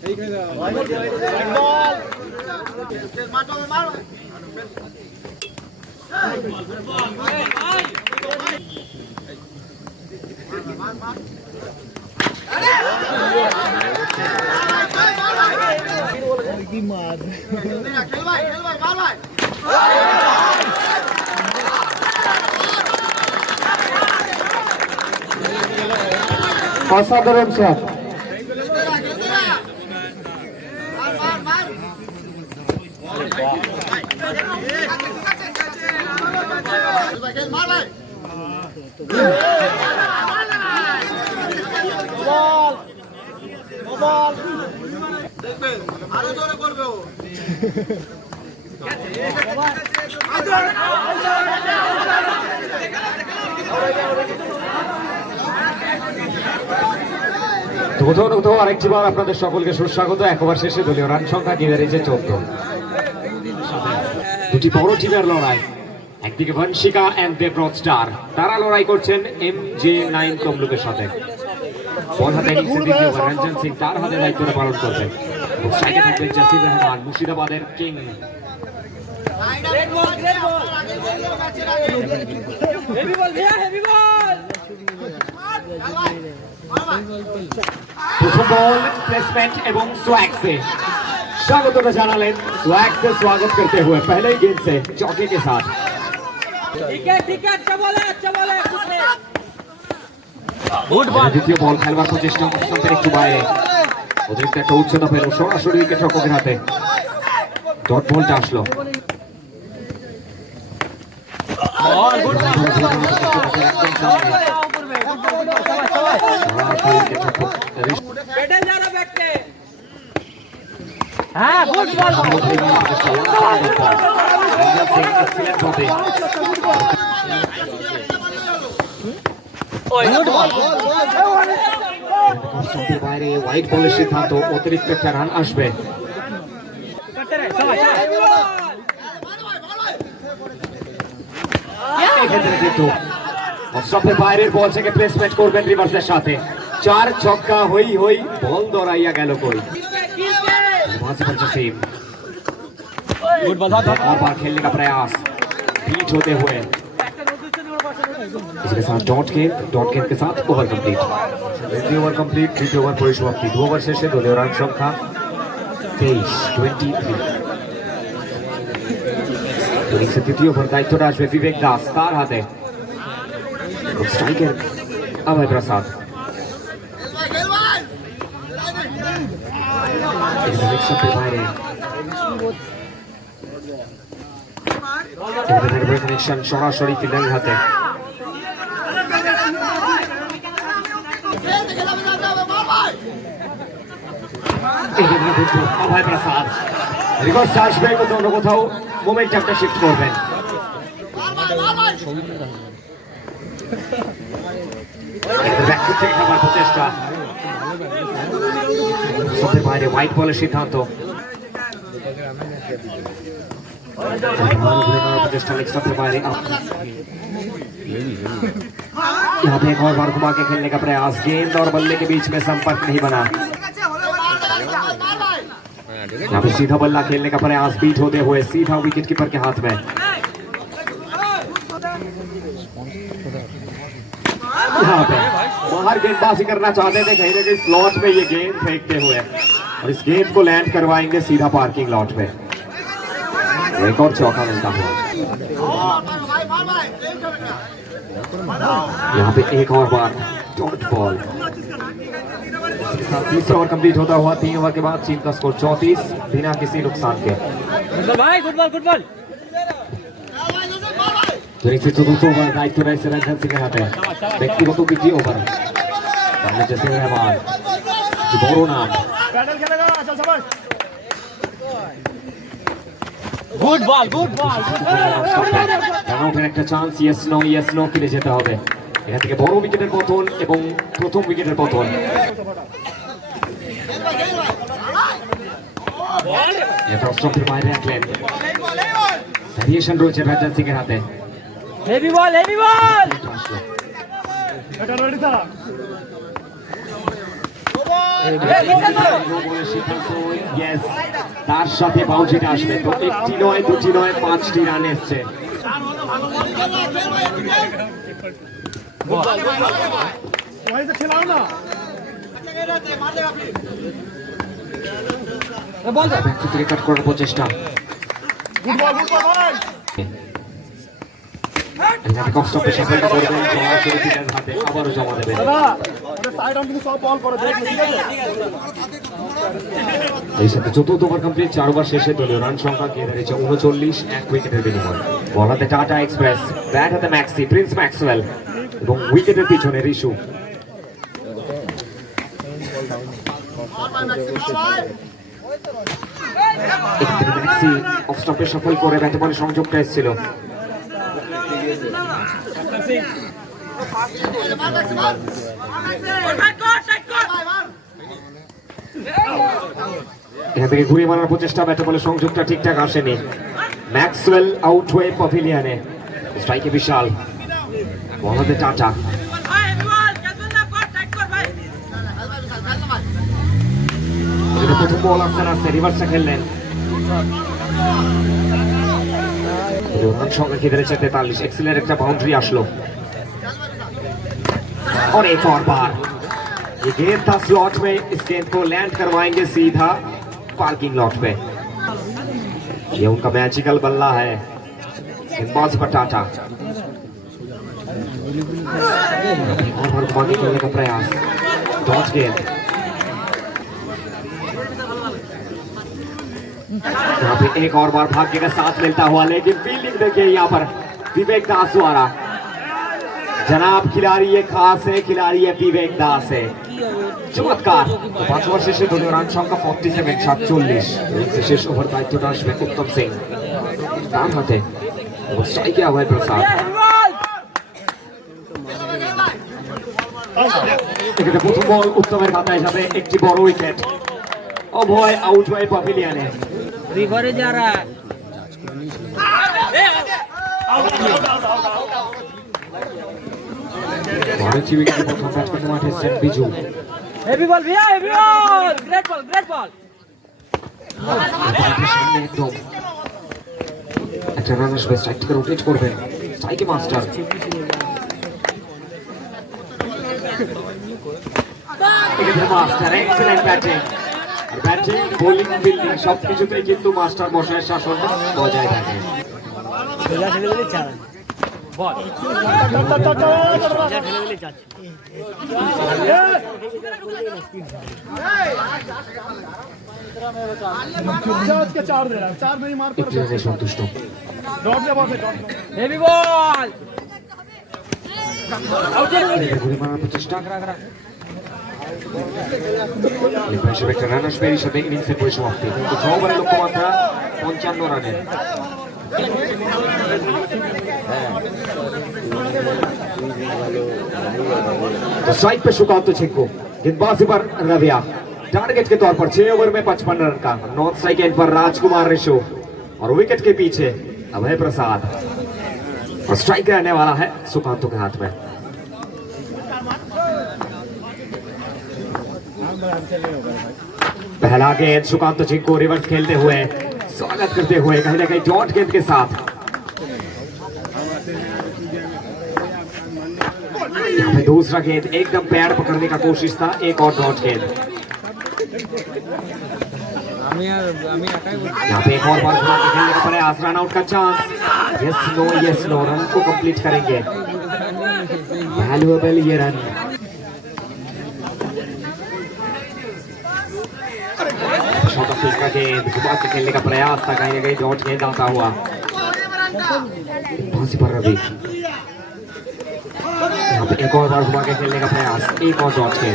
করতে পারল না কি মার অসাধারণ শট কোথাও না কোথাও আরেকটি আপনাদের সকলকে সুস্বাগত। একবার শেষে দলীয় রান সংখ্যা গিয়ে দাঁড়িয়েছে চোদ্দ। দুটি বড় টিমের লড়াই। একদিকে ভনশিকা অ্যান্ড দেবরথ স্টার তারা লড়াই করছেন এম জে নাইন তমলুকের সাথে। রঞ্জন সিং তার হাতে দায়িত্বটা পালন করবেন মুর্শিদাবাদের কিং। প্লেসমেন্ট এবং সোয়াক্সে स्वागत जाना लें स्वैग से দ্বিতীয় বল খেলবার প্রচেষ্টা অবস্থানের একটু বাইরে অতিরিক্ত একটা উচ্চতা পেল সরাসরি উইকেট রক্ষকের হাতে ডট বলটা আসলো পেডেল যারা ব্যাটকে হ্যাঁ গুড বল। বাইরে হোয়াইট বলের সিদ্ধান্ত অতিরিক্ত একটা রান আসবে। এক্ষেত্রে কিন্তু অস্ট্রপের বাইরের বল থেকে প্লেসমেন্ট করবেন রিভার্সের সাথে। চার ছক্কা হই হই বল দৌড়াইয়া গেল কই? वहां से पंच सीम और बार खेलने का प्रयास बीट होते हुए इसके साथ डॉट गेंद डॉट गेंद के साथ ओवर कंप्लीट দ্বিতীয় ওভার কমপ্লিট তৃতীয় ওভার পরিসমাপ্তি দু ওভার শেষে দলীয় রান সংখ্যা তেইশ টোয়েন্টি থ্রি ইনিংসের তৃতীয় ওভার দায়িত্বটা আসবে বিবেক দাস তার হাতে স্ট্রাইকের অভয় প্রসাদ কানেকশন সরাসরি ফিল্ডারের হাতে? আসবে কোথাও কোথাও মোমেন্টামটা শিফট করবেন। ব্যাক প্রচেষ্টা। সত্যি বাইরে হোয়াইট বলের সিদ্ধান্ত प्रचेष्टा लेग स्टंप के बाहर यहाँ पे एक और बार घुमा के खेलने का प्रयास गेंद और बल्ले के बीच में संपर्क नहीं बना यहाँ पे सीधा बल्ला खेलने का प्रयास बीट होते हुए सीधा विकेट कीपर के हाथ में यहाँ पे बाहर गेंदबाजी करना चाहते थे कहीं ना कहीं स्लॉट में ये गेंद फेंकते हुए और इस गेंद को लैंड करवाएँगे सीधा पार्किंग लॉट में एक और चौका मिलता है। यहाँ पे एक और बार डॉट बॉल तीसरा ओवर कंप्लीट होता हुआ तीन ओवर के बाद चीन का स्कोर चौतीस बिना किसी नुकसान के। भाई गुड बॉल गुड बॉल तो एक से चौदह ओवर दायित्व से रंजन सिंह यहाँ पे। व्यक्तिगतों की जी ओवर সামনে জসিম রহমান যে বড় নাম good ball good ball run একটা chance yes no yes no ফিরে যেতে হবে। এখান থেকে বড় উইকেটের পতন এবং প্রথম উইকেটের পতন। এটা স্টম্পের বাইরে রাখলেন ভ্যারিয়েশন রয়েছে ভ্যাজান সিং এর হাতে। Heavy ball heavy ball. এটা রেডি থাক No বলের সিদ্ধান্ত, yes, তার সাথে বাউন্ডারিটা আসবে একটি নয় দুটি নয় পাঁচটি রান এসছে। খেলাও না কাট করার প্রচেষ্টা করবেন সরাসরি হাতে আবারও জমা দেবেন। এই সাথে চতুর্থ ওভার কমপ্লিট চার ওভার শেষে দলীয় রান সংখ্যা গিয়ে দাঁড়িয়েছে? উনচল্লিশ এক উইকেটের বিনিময়। বল হাতে টাটা এক্সপ্রেস ব্যাট হাতে ম্যাক্সি প্রিন্স ম্যাক্সওয়েল এবং উইকেটের পিছনে রিশু ম্যাক্সি অফ স্টপে সফল করে ব্যাটে বলে সংযোগটা এসেছিল। এখান থেকে ঘুরিয়ে মারার প্রচেষ্টা, ব্যাটে বলে সংযোগটা ঠিকঠাক আসেনি। ম্যাক্সওয়েল আউট হয়ে পভিলিয়ানে স্ট্রাইকে বিশাল। বলাতে টাটা। যেটা প্রথম বল আসতে আসতে রিভার্সটা খেললেন। সংখ্যা খেতে রয়েছে তেতাল্লিশ। এক্সেলের একটা বাউন্ডারি আসলো। और एक और बार। ये गेंद था स्लॉट में, इस गेंद को लैंड करवाएँगे सीधा पार्किंग लॉट पे। ये उनका मैजिकल बल्ला है। गेंदबाज पर टाटा और बार करने का प्रयास। डॉट गेंद यहाँ पे एक और बार भाग्य का साथ मिलता हुआ, लेकिन फील्डिंग देखिए यहाँ पर। विवेक दास द्वारा। जनाब खिलाड़ी ये खास है खिलाड़ी है विवेक दास है চমৎকার তো পাঁচ ওভার শেষে দলীয় রান সংখ্যা ফর্টি সেভেন সাতচল্লিশ ইনিংসের শেষ ওভার দায়িত্বটা আসবে উত্তম সিং তার হাতে এবং স্ট্রাইকে অভয় প্রসাদ এখানে প্রথম বল উত্তমের খাতায় যাবে একটি বড় উইকেট অভয় আউট হয়ে পভিলিয়ানে रिवर जा বড় চিবিকার প্রথম ব্যাটম্যান মাঠে Sen Biju. Heavy ball Villa heavy ball great ball great ball সামনে সব কিছুতেই কিন্তু মাস্টার মশাইয়ের শাসন বজায় থাকে। বল। চার দে চার নেই মার করে সন্তুষ্ট ডট দে বল হেভি বল প্রচেষ্টা হিসেবে রানার স্পের সাথে ইনিংসের পরিসমাপ্তি কিন্তু ছবারের লক্ষ্যমাত্রা পঞ্চান্ন রানের तो स्ट्राइक पे सुकांत छिक्को गेंदबाजी पर रविया टारगेट के तौर पर छह ओवर में पचपन रन का। नॉर्थ स्ट्राइक एंड पर राजकुमार ऋषु और विकेट के पीछे अभय प्रसाद। और स्ट्राइक रहने वाला है सुकांतो के हाथ में। पहला गेंद सुकांत सिंह को रिवर्स खेलते हुए। स्वागत करते हुए कहीं ना कहीं डॉट गेंद के साथ यहाँ पे दूसरा गेंद, एकदम पैर पकड़ने का कोशिश था, एक और डॉट गेंद। यहाँ पे एक और बार घुमा के खेलने का प्रयास रन आउट का chance yes no yes no run को कंप्लीट करेंगे। वैल्यूएबल ये रन खेलने का प्रयास था, कहीं ना कहीं डॉट गेंद आता हुआ। पर रवि। शॉट एक और बार घुमा के खेलने का प्रयास, एक और डॉट खेल।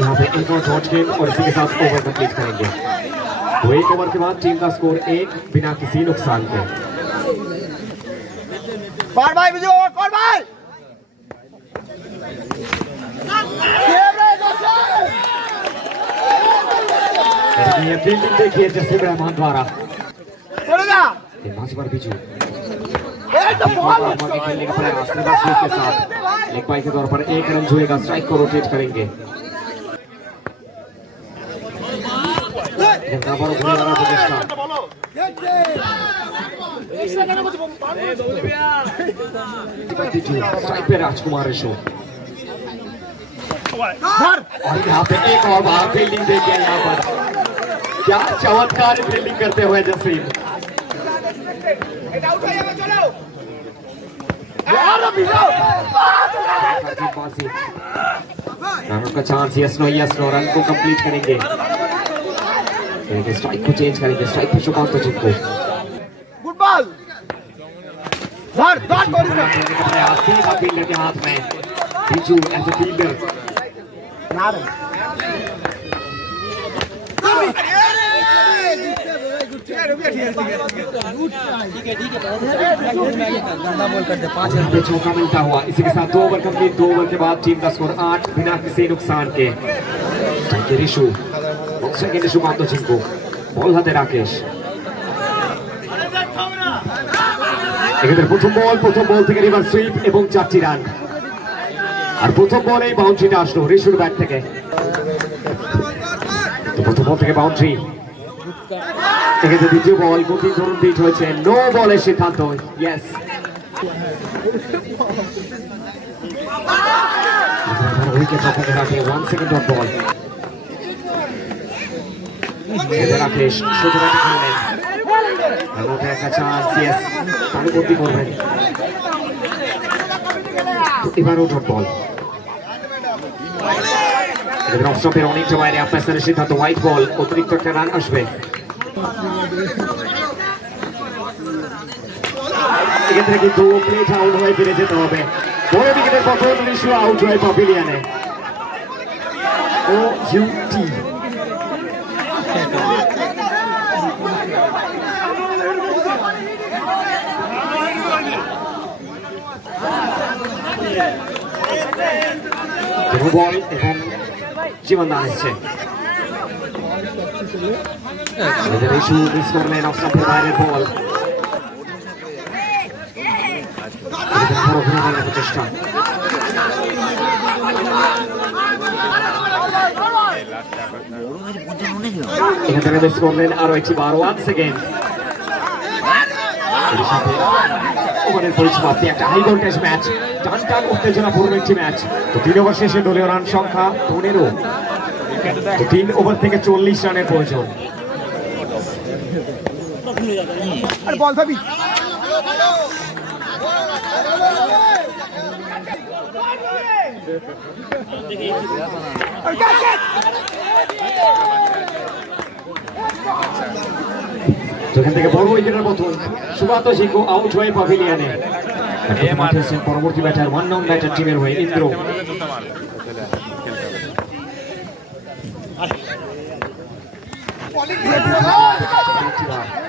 यहाँ पे एक और डॉट खेल और इसी के साथ ओवर कंप्लीट करेंगे। वो एक ओवर के बाद टीम का स्कोर एक बिना किसी नुकसान के। बार बार भाई బిల్డింగ్ దగ్గర చేసే బ్రహ్మాన్ ద్వారా पांच बार बीजू खेलने का प्रयास के साथ एक बाई के तौर पर एक रन जुएगा स्ट्राइक को रोटेट करेंगे राजकुमार शो और यहाँ पे एक और बाहर फील्डिंग देखिए यहाँ पर क्या चमत्कार फील्डिंग करते हुए जसवीर का chance yes no yes no run को कंप्लीट करेंगे। स्ट्राइक को चेंज करेंगे स्ट्राइक पे शुभांत को। जिनको गुड बॉल धर डॉट फील्डर के हाथ में। बीजू एज ए फील्डर না রে पे चौका मिलता हुआ इसी के साथ दो ओवर कंप्लीट दो ओवर के बाद टीम का स्कोर आठ बिना किसी नुकसान के Take it issue. Box সেকেন্ডে সুকান্ত চিঙ্কু বল হাতে রাকেশ এক্ষেত্রে প্রথম বল প্রথম বল থেকে রিভার সুইপ এবং চারটি রান আর প্রথম বলেই বাউন্ডারিটা আসলো রিশুর ব্যাট থেকে তো প্রথম বল থেকে বাউন্ডারি এক্ষেত্রে দ্বিতীয় বল গতি ধরুন বিট হয়েছে। নো বলের সিদ্ধান্ত। ইয়েস উইকেট রক্ষাকে রাখে। ওয়ান সেকেন্ড একটা ইয়েস গতি করবেন তো এবারও ডট বল অফ স্টপের অনেকটা বাইরে আম্পায়ারের সিদ্ধান্ত। হোয়াইট বল অতিরিক্ত একটা রান আসবে। এক্ষেত্রে কিন্তু প্লেট আউট হয়ে ফিরে যেতে হবে। বড় উইকেটের পতন রিশু আউট হয় পাভিলিয়ানে। ও ইউটি বল এবং জীবন দান রিশু মিস করলেন অফ বাইরের বল প্রচেষ্টা এখান থেকে মিস করলেন আরও একটি বার ওয়ান সেকেন্ড ওভারের পরিসমাপ্তি, একটা হাই ভোল্টেজ ম্যাচ টান টান উত্তেজনাপূর্ণ একটি ম্যাচ তো তিন ওভার শেষে দলীয় রান সংখ্যা পনেরো। তিন ওভার থেকে চল্লিশ রানের প্রয়োজন। আরে বল ভাবি যেখান থেকে বড় উইকেটের মতন সুবাত সিংহ আউট হয়ে পাভিলিয়ানে পরবর্তী ব্যাটার ওয়ান নাউন ব্যাটার টিমের হয়ে ইন্দ্র আবারও ডট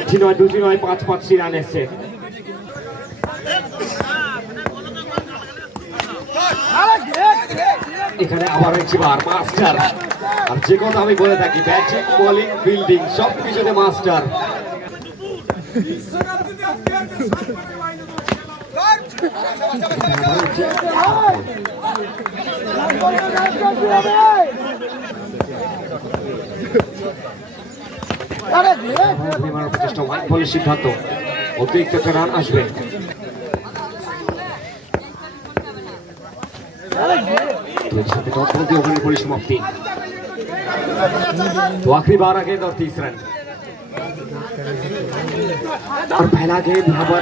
একটি নয় দুটি নয় পাঁচ পাঁচটি রান এসছে এখানে আবার একটি বার, মাস্টার। আর যে কথা আমি বলে থাকি ব্যাটিং বোলিং ফিল্ডিং সব কিছুতে মাস্টার। প্রচেষ্টা হোয়াইট বলের সিদ্ধান্ত অতিরিক্ত একটা রান আসবে तो एक साथ डॉट बॉल की ओवर की परिसमाप्ति तो आखिरी बारह गेंद और तीस रन और पहला गेंद यहाँ पर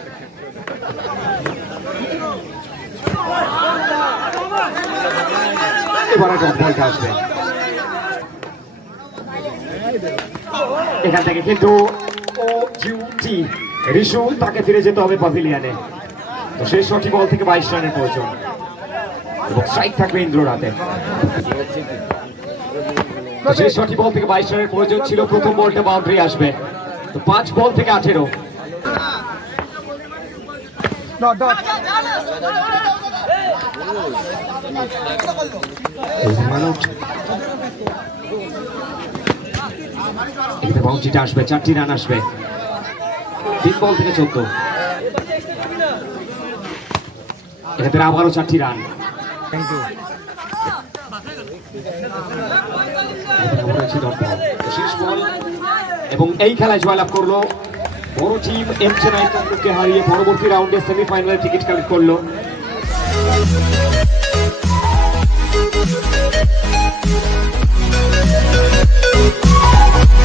আসবে? এখান থেকে কিন্তু ও জিউটি তাকে ফিরে যেতে হবে পাভিলিয়ানে তো শেষ ছটি বল থেকে বাইশ রানের প্রয়োজন। এবং স্ট্রাইক থাকবে ইন্দ্র রাতে শেষ ছটি বল থেকে বাইশ রানের প্রয়োজন ছিল, প্রথম বলটা বাউন্ডারি আসবে। তো পাঁচ বল থেকে আঠেরো। বাউন্ডারিটা আসবে, চারটি রান আসবে। তিন বল থেকে চোদ্দ। এখানে আবারও চারটি রান শেষ এবং এই খেলায় জয়লাভ করল বড় টিম এম তমলুককে হারিয়ে পরবর্তী রাউন্ডে সেমিফাইনালে টিকিট কালেক্ট করল।